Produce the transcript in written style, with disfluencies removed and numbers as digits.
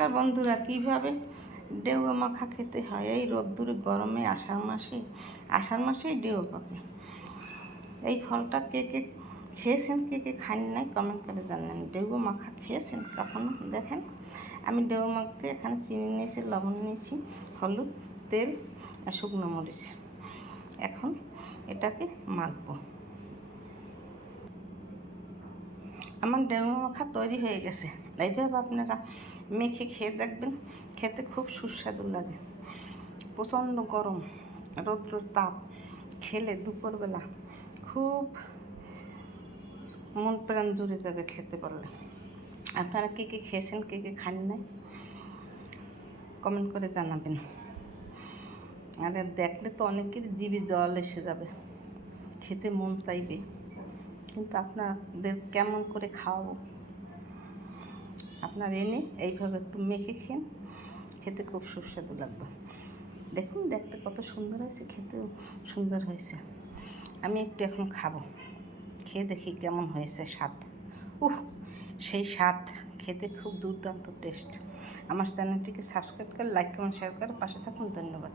নমস্কার বন্ধুরা, কিভাবে ডেউয়া মাখা খেতে হয় এই রোদ্দুরে গরমে। আষাঢ় মাসেই ডেউয়া পাকে। এই ফলটা কে কে খেয়েছেন, কে কে খান নাই কমেন্ট করে জানেন। ডেউয়া মাখা খেয়েছেন কখনো? দেখেন, আমি ডেউয়া মাখতে এখানে চিনি নিয়েছি, লবণ নিয়েছি, হলুদ, তেল আর শুকনো মরিচ। এখন এটাকে মাখবো। আমার ডেউয়া মাখা তৈরি হয়ে গেছে। এইভাবে আপনারা মেখে খেয়ে দেখবেন, খেতে খুব সুস্বাদু লাগে। প্রচণ্ড গরম, রৌদ্রের তাপ, খেলে দুপুরবেলা খুব মন প্রাণ জুড়ে যাবে খেতে পারলে। আপনারা কে কে খেয়েছেন, কে কে খান নাই কমেন্ট করে জানাবেন। আর দেখলে তো অনেকের জিভে জল এসে যাবে, খেতে মন চাইবে, কিন্তু আপনাদের কেমন করে খাওয়াবো? আপনার এনে এইভাবে একটু মেখে খেন, খেতে খুব সুস্বাদু লাগবে। দেখুন, দেখতে কত সুন্দর হয়েছে, খেতেও সুন্দর হয়েছে। আমি একটু এখন খাবো, খেয়ে দেখি কেমন হয়েছে স্বাদ। সেই স্বাদ, খেতে খুব দুর্দান্ত টেস্ট। আমার চ্যানেলটিকে সাবস্ক্রাইব করে লাইক কমেন্ট শেয়ার করে পাশে থাকুন। ধন্যবাদ।